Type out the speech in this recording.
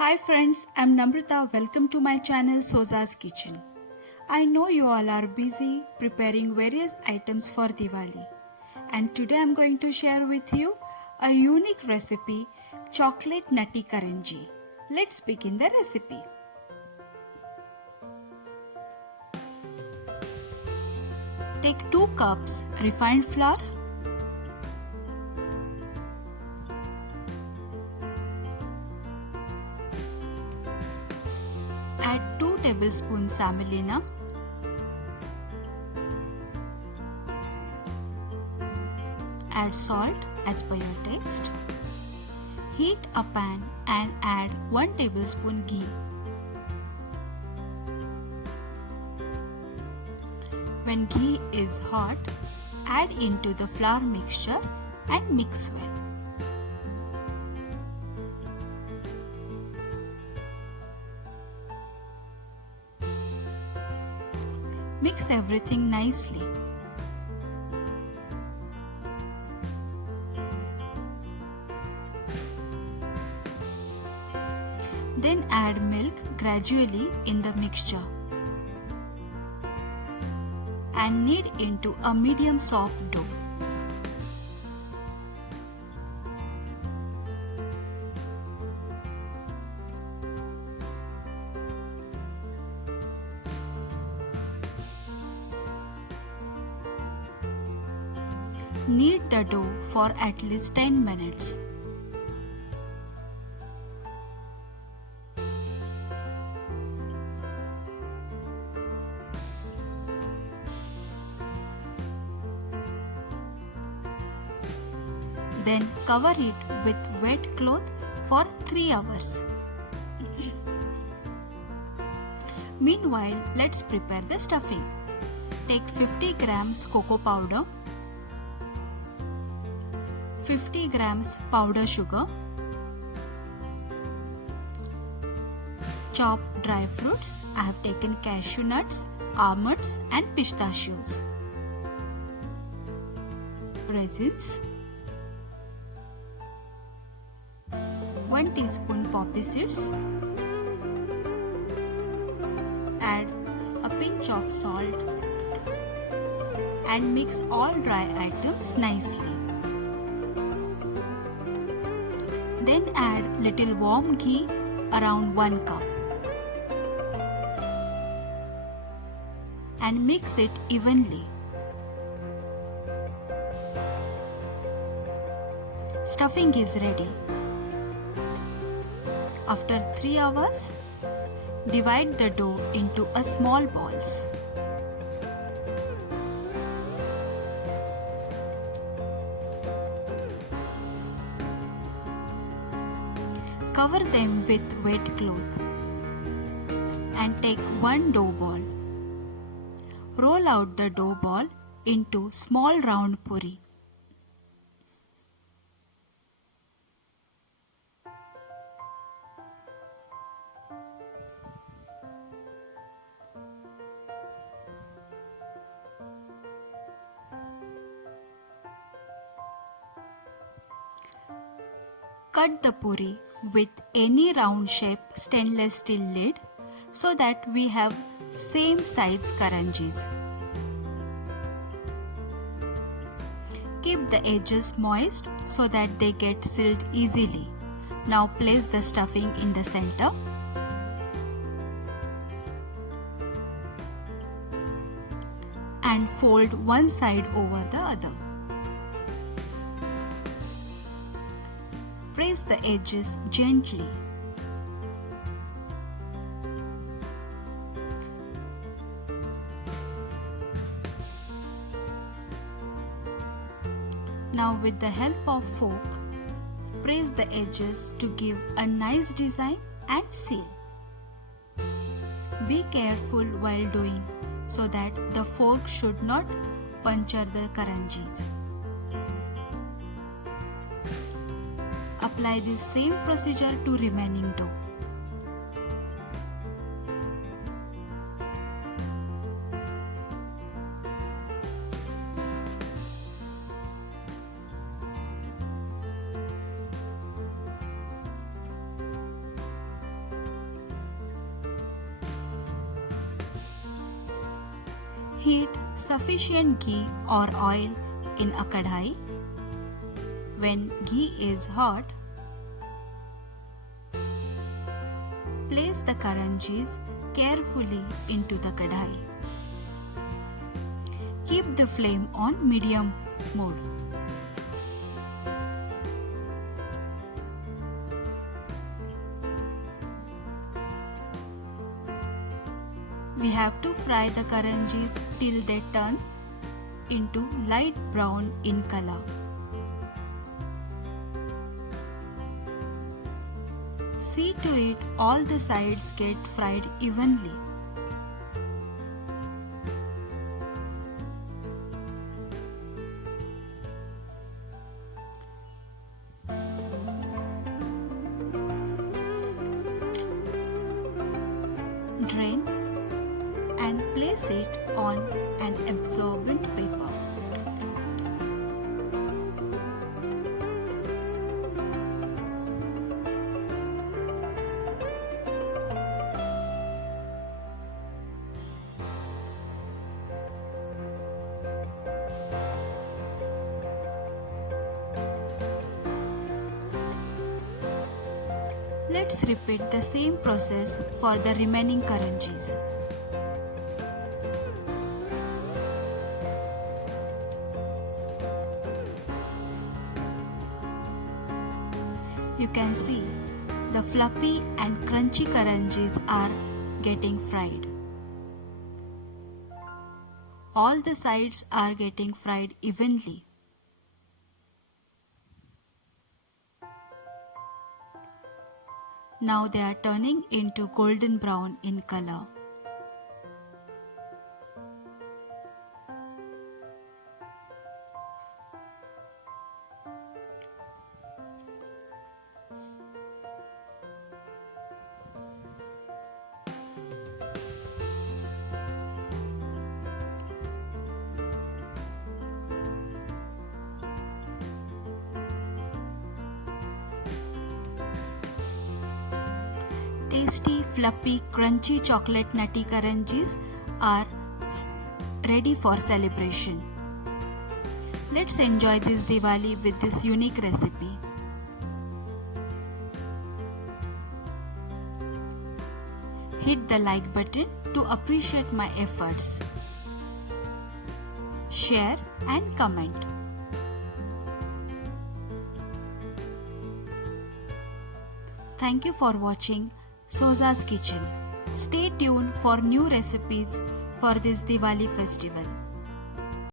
Hi friends, I'm Namrata. Welcome to my channel Soza's Kitchen. I know you all are busy preparing various items for Diwali. And today I'm going to share with you a unique recipe, chocolate nutty karanji. Let's begin the recipe. Take 2 cups refined flour, add 2 tablespoons semolina, add salt as per your taste. Heat a pan and add 1 tablespoon ghee. When ghee is hot, add into the flour mixture and mix well. Mix everything nicely. Then add milk gradually in the mixture and knead into a medium soft dough. Knead the dough for at least 10 minutes. Then cover it with wet cloth for 3 hours. Meanwhile, let's prepare the stuffing. Take 50 grams cocoa powder, 50 grams powder sugar, chop dry fruits. I have taken cashew nuts, almonds and pistachios, raisins, 1 teaspoon poppy seeds, add a pinch of salt and mix all dry items nicely. Then add little warm ghee around 1 cup and mix it evenly. Stuffing is ready. After 3 hours, divide the dough into a small balls. Cover them with wet cloth and take 1 dough ball. Roll out the dough ball into small round puri. Cut the puri with any round shape stainless steel lid so that we have same size karanjis. Keep the edges moist so that they get sealed easily. Now place the stuffing in the center. And fold one side over the other. Press the edges gently. Now with the help of fork, press the edges to give a nice design and seal. Be careful while doing so that the fork should not puncture the karanjis. Apply the same procedure to remaining dough. Heat sufficient ghee or oil in a kadhai. When ghee is hot, place the karanjis carefully into the kadhai. Keep the flame on medium mode. We have to fry the karanjis till they turn into light brown in color. See to it all the sides get fried evenly. Drain and place it on an absorbent paper. Let's repeat the same process for the remaining karanjis. You can see the fluffy and crunchy karanjis are getting fried. All the sides are getting fried evenly. Now they are turning into golden brown in color. Tasty, fluffy, crunchy chocolate nutty karanjis are ready for celebration. Let's enjoy this Diwali with this unique recipe. Hit the like button to appreciate my efforts. Share and comment. Thank you for watching Soza's Kitchen. Stay tuned for new recipes for this Diwali festival.